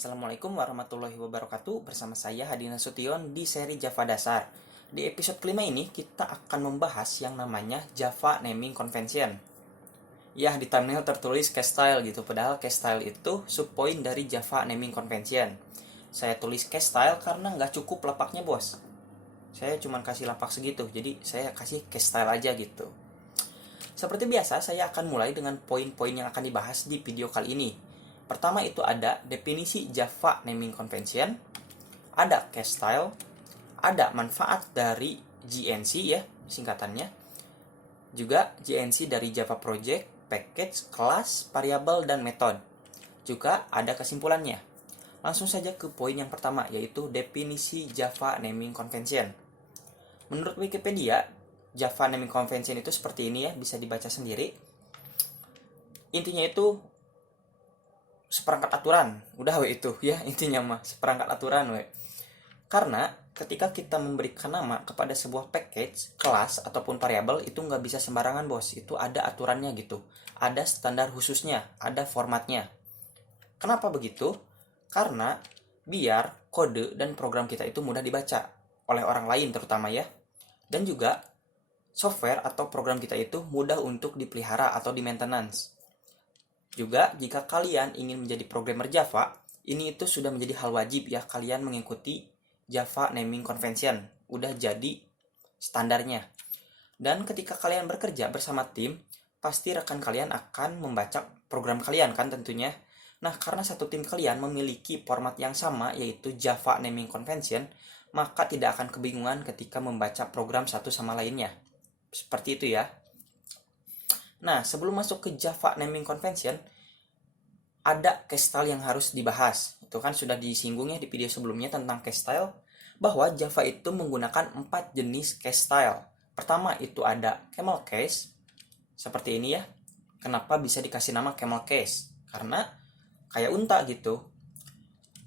Assalamualaikum warahmatullahi wabarakatuh. Bersama saya Hadi Nasution di seri Java Dasar. Di episode kelima ini kita akan membahas yang namanya Java Naming Convention. Ya, di thumbnail tertulis case style gitu, padahal case style itu subpoint dari Java Naming Convention. Saya tulis case style karena nggak cukup lapaknya, bos. Saya cuma kasih lapak segitu, jadi saya kasih case style aja gitu. Seperti biasa, saya akan mulai dengan poin-poin yang akan dibahas di video kali ini. Pertama itu ada definisi Java Naming Convention, ada case style, ada manfaat dari GNC ya, singkatannya. Juga GNC dari Java Project, package, kelas, variabel, dan method. Juga ada kesimpulannya. Langsung saja ke poin yang pertama, yaitu definisi Java Naming Convention. Menurut Wikipedia, Java Naming Convention itu seperti ini ya, bisa dibaca sendiri. Intinya itu seperangkat aturan, udah itu ya, intinya mah seperangkat aturan karena ketika kita memberikan nama kepada sebuah package, kelas, ataupun variabel itu nggak bisa sembarangan, bos. Itu ada aturannya gitu, ada standar khususnya, ada formatnya. Kenapa begitu? Karena biar kode dan program kita itu mudah dibaca oleh orang lain terutama ya, dan juga software atau program kita itu mudah untuk dipelihara atau di maintenance. Juga jika kalian ingin menjadi programmer Java, ini itu sudah menjadi hal wajib ya, kalian mengikuti Java Naming Convention. Udah jadi standarnya. Dan ketika kalian bekerja bersama tim, pasti rekan kalian akan membaca program kalian kan tentunya. Nah, karena satu tim kalian memiliki format yang sama, yaitu Java Naming Convention, maka tidak akan kebingungan ketika membaca program satu sama lainnya. Seperti itu ya. Nah, sebelum masuk ke Java Naming Convention, ada case style yang harus dibahas. Itu kan sudah disinggung ya di video sebelumnya tentang case style, bahwa Java itu menggunakan 4 jenis case style. Pertama itu ada camel case, seperti ini ya. Kenapa bisa dikasih nama camel case? Karena kayak unta gitu.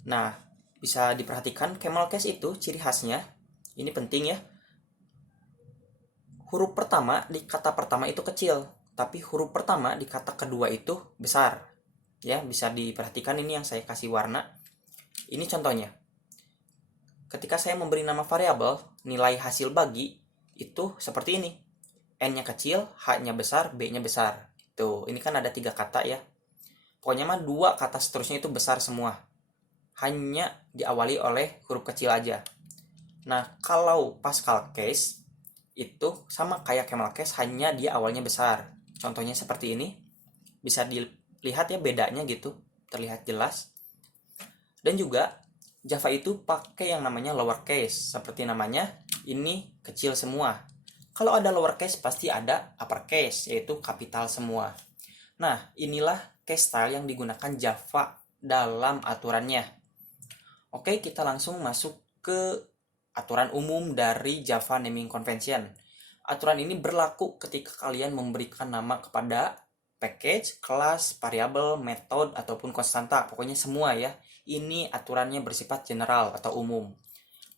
Nah, bisa diperhatikan camel case itu ciri khasnya, ini penting ya, huruf pertama di kata pertama itu kecil, tapi huruf pertama di kata kedua itu besar. Ya, bisa diperhatikan ini yang saya kasih warna. Ini contohnya. Ketika saya memberi nama variabel, nilai hasil bagi itu seperti ini. N-nya kecil, H-nya besar, B-nya besar. Tuh, ini kan ada 3 kata ya. Pokoknya mah 2 kata seterusnya itu besar semua. Hanya diawali oleh huruf kecil aja. Nah, kalau Pascal case itu sama kayak camel case, hanya dia awalnya besar. Contohnya seperti ini. Bisa dilihat ya bedanya gitu, terlihat jelas. Dan juga Java itu pakai yang namanya lowercase, seperti namanya ini kecil semua. Kalau ada lowercase pasti ada uppercase, yaitu kapital semua. Nah, inilah case style yang digunakan Java dalam aturannya. Oke, kita langsung masuk ke aturan umum dari Java Naming Convention. Aturan ini berlaku ketika kalian memberikan nama kepada package, kelas, variabel, metode, ataupun konstanta. Pokoknya semua ya. Ini aturannya bersifat general atau umum.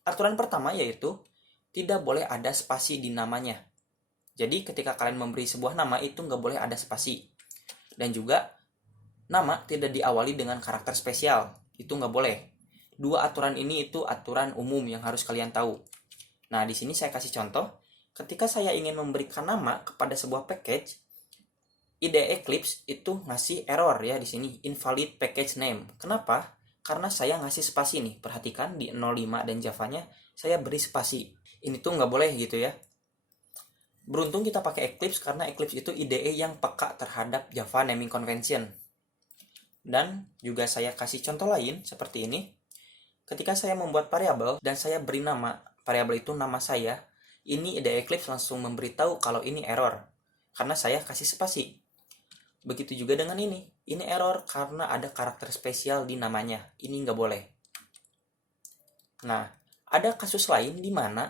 Aturan pertama yaitu tidak boleh ada spasi di namanya. Jadi ketika kalian memberi sebuah nama itu nggak boleh ada spasi. Dan juga nama tidak diawali dengan karakter spesial. Itu nggak boleh. 2 aturan ini itu aturan umum yang harus kalian tahu. Nah, di sini saya kasih contoh. Ketika saya ingin memberikan nama kepada sebuah package, IDE Eclipse itu ngasih error ya di sini, invalid package name. Kenapa? Karena saya ngasih spasi nih. Perhatikan di 05 dan Javanya saya beri spasi. Ini tuh nggak boleh gitu ya. Beruntung kita pakai Eclipse karena Eclipse itu IDE yang peka terhadap Java Naming Convention. Dan juga saya kasih contoh lain seperti ini. Ketika saya membuat variabel dan saya beri nama variabel itu nama saya, ini IDE Eclipse langsung memberitahu kalau ini error karena saya kasih spasi. Begitu juga dengan ini error karena ada karakter spesial di namanya. Ini nggak boleh. Nah, ada kasus lain di mana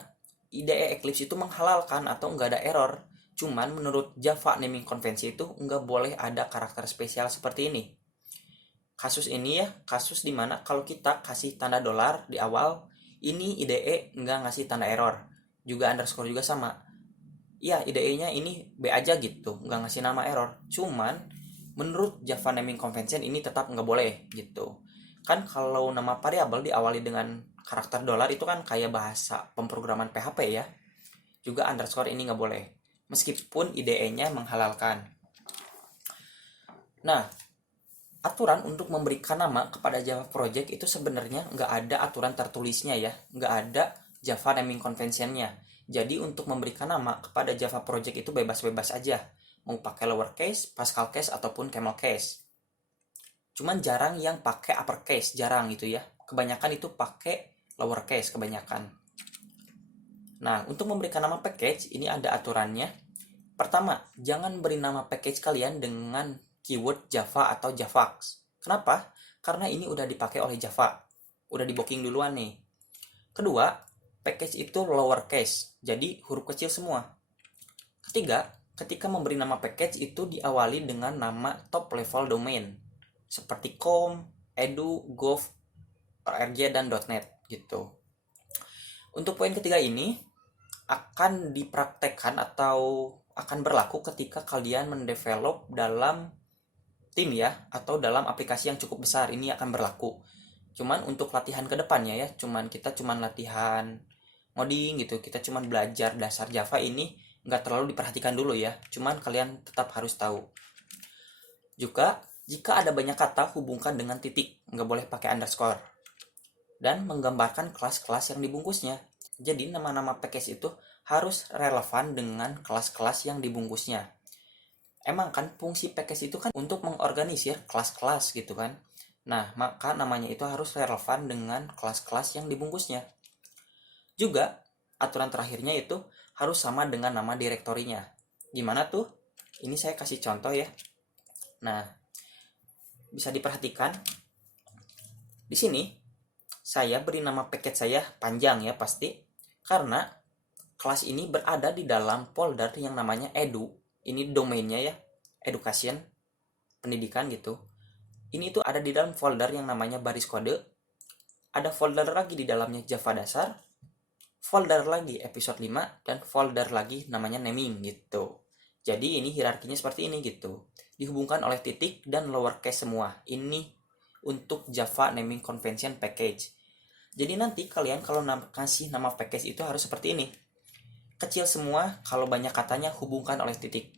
IDE Eclipse itu menghalalkan atau nggak ada error. Cuman menurut Java Naming Convention itu nggak boleh ada karakter spesial seperti ini. Kasus ini ya, kasus dimana kalau kita kasih tanda dolar di awal, ini IDE nggak ngasih tanda error. Juga underscore juga sama. Ya, IDE-nya ini B aja gitu, nggak ngasih nama error. Cuman, menurut Java Naming Convention ini tetap nggak boleh gitu. Kan kalau nama variabel diawali dengan karakter dolar itu kan kayak bahasa pemrograman PHP ya. Juga underscore ini nggak boleh, meskipun IDE-nya menghalalkan. Nah, aturan untuk memberikan nama kepada Java Project itu sebenarnya nggak ada aturan tertulisnya ya, nggak ada Java naming convention-nya. Jadi untuk memberikan nama kepada Java Project itu bebas-bebas aja, mau pakai lowercase, Pascal case, ataupun camel case. Cuman jarang yang pakai uppercase, jarang gitu ya. Kebanyakan itu pakai lowercase kebanyakan. Nah, untuk memberikan nama package, ini ada aturannya. Pertama, jangan beri nama package kalian dengan keyword Java atau Javax. Kenapa? Karena ini udah dipakai oleh Java. Udah di booking duluan nih. Kedua, package itu lowercase, jadi huruf kecil semua. Ketiga, ketika memberi nama package itu diawali dengan nama top level domain, seperti com, edu, gov, org, dan .net gitu. Untuk poin ketiga ini akan dipraktekkan atau akan berlaku ketika kalian mendevelop dalam tim ya, atau dalam aplikasi yang cukup besar. Ini akan berlaku. Cuman untuk latihan ke depannya ya, kita cuman latihan ngoding gitu, kita cuman belajar dasar Java ini nggak terlalu diperhatikan dulu ya. Cuman kalian tetap harus tahu. Juga jika ada banyak kata hubungkan dengan titik, nggak boleh pakai underscore. Dan menggambarkan kelas-kelas yang dibungkusnya. Jadi nama-nama package itu harus relevan dengan kelas-kelas yang dibungkusnya. Emang kan fungsi package itu kan untuk mengorganisir kelas-kelas gitu kan. Nah, maka namanya itu harus relevan dengan kelas-kelas yang dibungkusnya. Juga, aturan terakhirnya itu harus sama dengan nama direktorinya. Gimana tuh? Ini saya kasih contoh ya. Nah, bisa diperhatikan. Di sini, saya beri nama package saya panjang ya pasti. Karena kelas ini berada di dalam folder yang namanya edu. Ini domainnya ya, education, pendidikan gitu. Ini tuh ada di dalam folder yang namanya baris kode. Ada folder lagi di dalamnya Java dasar, folder lagi episode 5, dan folder lagi namanya naming gitu. Jadi ini hierarkinya seperti ini gitu. Dihubungkan oleh titik dan lowercase semua. Ini untuk Java naming convention package. Jadi nanti kalian kalau kasih nama package itu harus seperti ini. Kecil semua, kalau banyak katanya hubungkan oleh titik.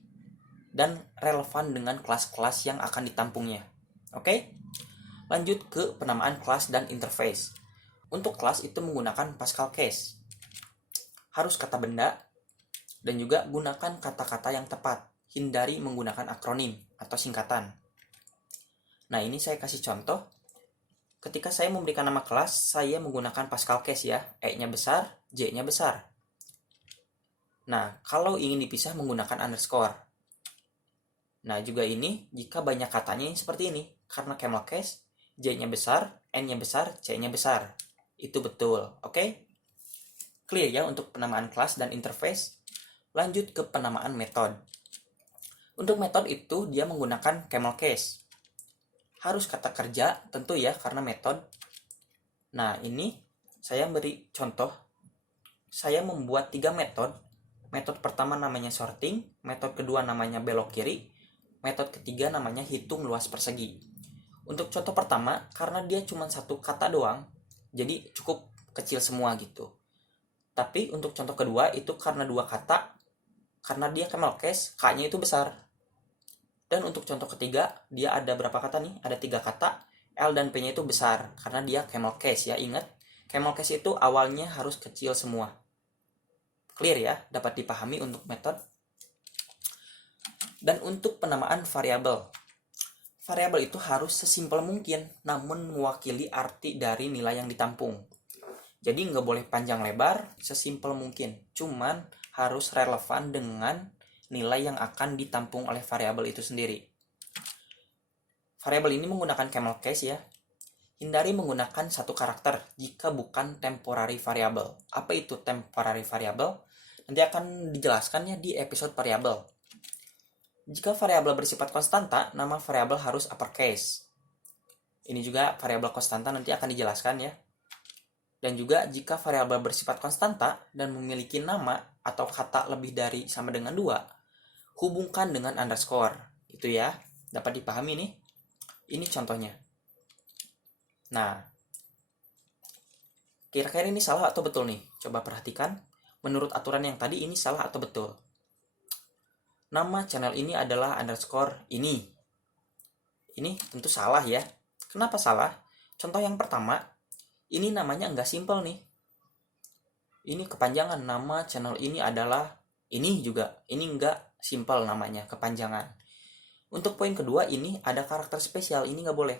Dan relevan dengan kelas-kelas yang akan ditampungnya. Oke? Lanjut ke penamaan kelas dan interface. Untuk kelas itu menggunakan Pascal case. Harus kata benda, dan juga gunakan kata-kata yang tepat. Hindari menggunakan akronim atau singkatan. Nah, ini saya kasih contoh. Ketika saya memberikan nama kelas, saya menggunakan Pascal case ya. E-nya besar, J-nya besar. Nah, kalau ingin dipisah menggunakan underscore. Nah, juga ini jika banyak katanya seperti ini. Karena camel case, J-nya besar, N-nya besar, C-nya besar. Itu betul, oke? Clear ya untuk penamaan kelas dan interface. Lanjut ke penamaan metode. Untuk metode itu dia menggunakan camel case. Harus kata kerja tentu ya karena metode. Nah, ini saya beri contoh. Saya membuat 3 metode. Metode pertama namanya sorting, metode kedua namanya belok kiri, metode ketiga namanya hitung luas persegi. Untuk contoh pertama, karena dia cuma satu kata doang, jadi cukup kecil semua gitu. Tapi untuk contoh kedua itu karena 2 kata, karena dia camel case, K-nya itu besar. Dan untuk contoh ketiga, dia ada berapa kata nih? Ada 3 kata, L dan P-nya itu besar, karena dia camel case ya, ingat. Camel case itu awalnya harus kecil semua. Clear ya, dapat dipahami untuk metode. Dan untuk penamaan variabel. Variabel itu harus sesimpel mungkin, namun mewakili arti dari nilai yang ditampung. Jadi nggak boleh panjang lebar, sesimpel mungkin. Cuman harus relevan dengan nilai yang akan ditampung oleh variabel itu sendiri. Variabel ini menggunakan camel case ya. Hindari menggunakan satu karakter jika bukan temporary variable. Apa itu temporary variable? Nanti akan dijelaskannya di episode variabel. Jika variabel bersifat konstanta, nama variabel harus uppercase. Ini juga variabel konstanta nanti akan dijelaskan ya. Dan juga jika variabel bersifat konstanta dan memiliki nama atau kata lebih dari sama dengan 2, hubungkan dengan underscore. Itu ya, dapat dipahami nih. Ini contohnya. Nah, kira-kira ini salah atau betul nih? Coba perhatikan. Menurut aturan yang tadi ini salah atau betul? Nama channel ini adalah underscore ini. Ini tentu salah ya. Kenapa salah? Contoh yang pertama, ini namanya nggak simple nih. Ini kepanjangan, nama channel ini adalah ini juga. Ini nggak simple namanya, kepanjangan. Untuk poin kedua, ini ada karakter spesial, ini nggak boleh.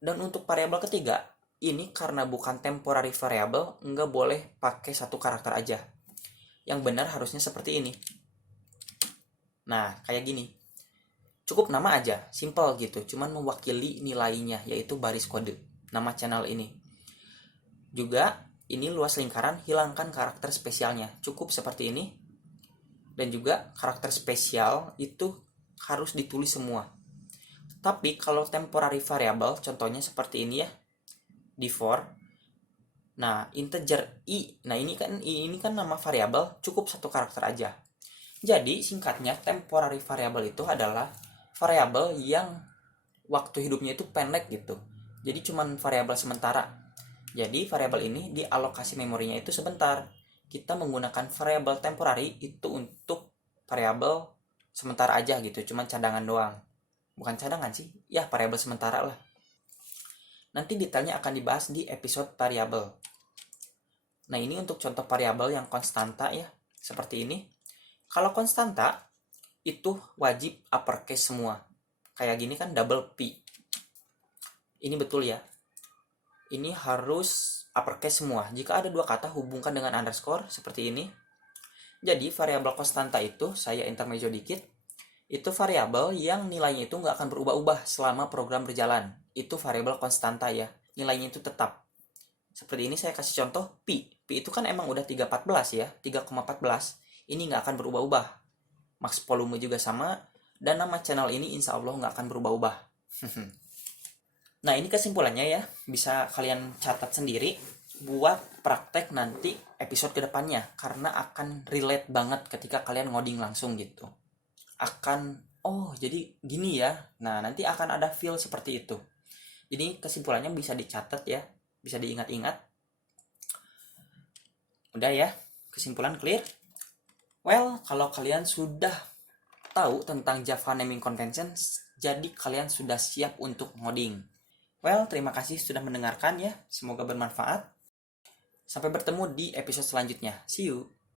Dan untuk variabel ketiga, ini karena bukan temporary variable, nggak boleh pakai satu karakter aja. Yang benar harusnya seperti ini. Nah, kayak gini. Cukup nama aja, simple gitu, cuman mewakili nilainya, yaitu baris kode nama channel ini. Juga, ini luas lingkaran, hilangkan karakter spesialnya. Cukup seperti ini. Dan juga karakter spesial itu harus ditulis semua. Tapi kalau temporary variable, contohnya seperti ini ya, d4. Nah, integer i. Nah, ini kan nama variabel, cukup satu karakter aja. Jadi, singkatnya temporary variable itu adalah variabel yang waktu hidupnya itu pendek gitu. Jadi cuman variabel sementara. Jadi variabel ini di alokasi memorinya itu sebentar. Kita menggunakan variabel temporary itu untuk variabel sementara aja gitu, cuman cadangan doang. Bukan cadangan sih, ya variabel sementara lah. Nanti detailnya akan dibahas di episode variabel. Nah, ini untuk contoh variabel yang konstanta ya, seperti ini. Kalau konstanta, itu wajib uppercase semua. Kayak gini kan double P. Ini betul ya. Ini harus uppercase semua. Jika ada dua kata, hubungkan dengan underscore, seperti ini. Jadi, variabel konstanta itu, saya intermezzo dikit, itu variabel yang nilainya itu nggak akan berubah-ubah selama program berjalan. Itu variabel konstanta ya, nilainya itu tetap. Seperti ini saya kasih contoh pi. Pi itu kan emang udah 3,14 ya, 3,14. Ini nggak akan berubah-ubah. Max volume juga sama, dan nama channel ini insya Allah nggak akan berubah-ubah. Nah, ini kesimpulannya ya, bisa kalian catat sendiri buat praktek nanti episode kedepannya, karena akan relate banget ketika kalian ngoding langsung gitu. Akan, oh jadi gini ya, nah nanti akan ada feel seperti itu. Jadi kesimpulannya bisa dicatat ya, bisa diingat-ingat. Udah ya, kesimpulan clear? Well, kalau kalian sudah tahu tentang Java Naming Convention, jadi kalian sudah siap untuk ngoding. Well, terima kasih sudah mendengarkan ya. Semoga bermanfaat. Sampai bertemu di episode selanjutnya. See you.